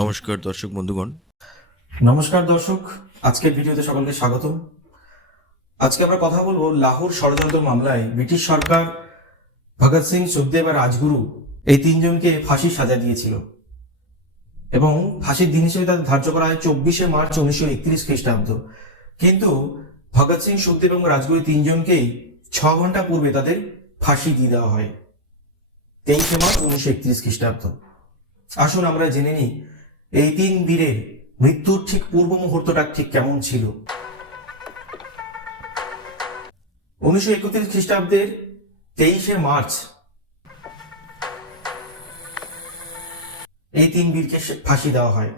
নমস্কার দর্শক বন্ধুগণ। নমস্কার দর্শক, আজকের ভিডিওতে সকলকে স্বাগতম। আজকে আমরা কথা বলবো লাহোর ষড়যন্ত্র মামলায় ব্রিটিশ সরকার ভগৎ সিং, সুখদেব আর রাজগুরু এই তিনজনকে ফাঁসির সাজা দিয়েছিল এবং ফাঁসির দিন হিসেবে তাদের ধার্য করা হয় 24শে মার্চ 1931 খ্রিস্টাব্দ। কিন্তু ভগৎ সিং, সুখদেব এবং রাজগুরু তিনজনকেই 6 ঘন্টা পূর্বে তাদের ফাঁসি দিয়ে দেওয়া হয় 23শে মার্চ 1931 খ্রিস্টাব্দ। আসুন আমরা জেনে নিই এই তিন বীরের মৃত্যুর ঠিক পূর্ব মুহূর্তটা ঠিক কেমন ছিল। 1931 খ্রিস্টাব্দের 23শে মার্চ এই তিন বীরকে ফাঁসি দেওয়া হয়।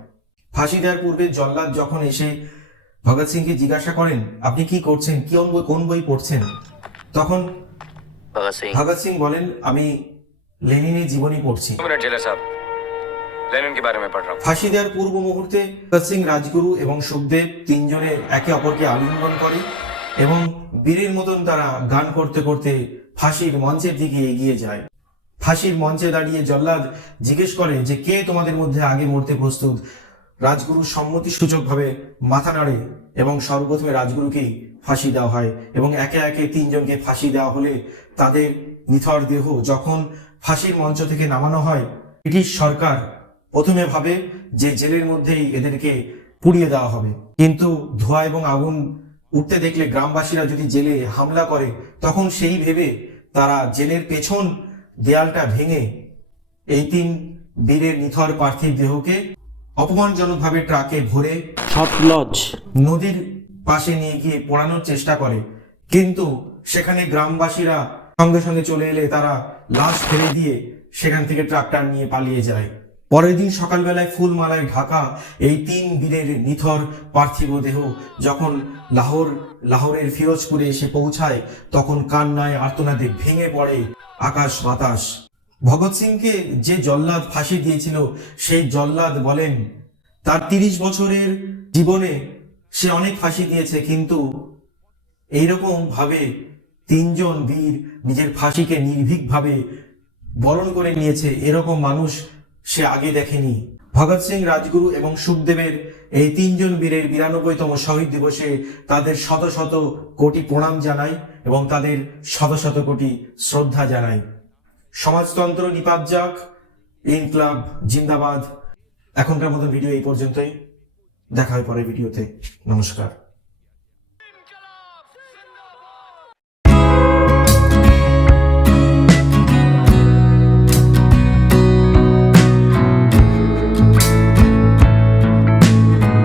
ফাঁসি দেওয়ার পূর্বে জল্লাদ যখন এসে ভগৎ সিংকে জিজ্ঞাসা করেন, আপনি কি করছেন, কোন বই পড়ছেন, তখন ভগৎ সিং বলেন, আমি লেনিনের জীবনী পড়ছি। ফাঁসি দেওয়ার পূর্ব মুহূর্তে ভগৎ সিং, রাজগুরু এবং সুখদেব তিনজনে একে অপরকে আলিঙ্গন করে এবং বীরের মতন তারা গান করতে করতে ফাঁসির মঞ্চের দিকে এগিয়ে যায়। ফাঁসির মঞ্চে দাঁড়িয়ে জল্লাদ জিজ্ঞেস করে যে কে তোমাদের মধ্যে আগে মরতে প্রস্তুত। রাজগুরু সম্মতি সূচকভাবে মাথা নাড়ে এবং সর্বপ্রথমে রাজগুরুকেই ফাঁসি দেওয়া হয় এবং একে একে তিনজনকে ফাঁসি দেওয়া হলে তাদের নিথর দেহ যখন ফাঁসির মঞ্চ থেকে নামানো হয়, ব্রিটিশ সরকার প্রথমে ভাবে যে জেলের মধ্যেই এদেরকে পুড়িয়ে দেওয়া হবে, কিন্তু ধোঁয়া এবং আগুন উঠতে দেখলে গ্রামবাসীরা যদি জেলে হামলা করে তখন সেই ভেবে তারা জেলের পেছন দেয়ালটা ভেঙে এই তিন বীরের নিথর পার্থিব দেহকে অপমানজনকভাবে ট্রাকে ভরে সতলজ নদীর পাশে নিয়ে গিয়ে পোড়ানোর চেষ্টা করে। কিন্তু সেখানে গ্রামবাসীরা সঙ্গে সঙ্গে চলে এলে তারা লাশ ফেলে দিয়ে সেখান থেকে ট্রাক্টর নিয়ে পালিয়ে যায়। পরের দিন সকালবেলায় ফুলমালায় ঢাকা এই তিন বীরের নিথর পার্থিব দেহ যখন লাহোরের ফিরোজপুরে এসে পৌঁছায় তখন কান্নায় আর্তনাদে ভেঙে পড়ে আকাশ বাতাস। ভগৎ সিংকে যে জল্লাদ ফাঁসি দিয়েছিল সেই জল্লাদ বলেন তার 30 বছরের জীবনে সে অনেক ফাঁসি দিয়েছে, কিন্তু এইরকম ভাবে তিনজন বীর নিজের ফাঁসিকে নির্ভীকভাবে বরণ করে নিয়েছে এরকম মানুষ সে আগে দেখেনি। ভগৎ সিং, রাজগুরু এবং সুখদেবের এই তিনজন বীরের 92তম শহীদ দিবসে তাদের শত শত কোটি প্রণাম জানাই এবং তাদের শত শত কোটি শ্রদ্ধা জানাই। সমাজতন্ত্র নিপাত যাক, ইনকলাব জিন্দাবাদ। এখনকার মতো ভিডিও এই পর্যন্তই, দেখা হয় পরের ভিডিওতে। নমস্কার।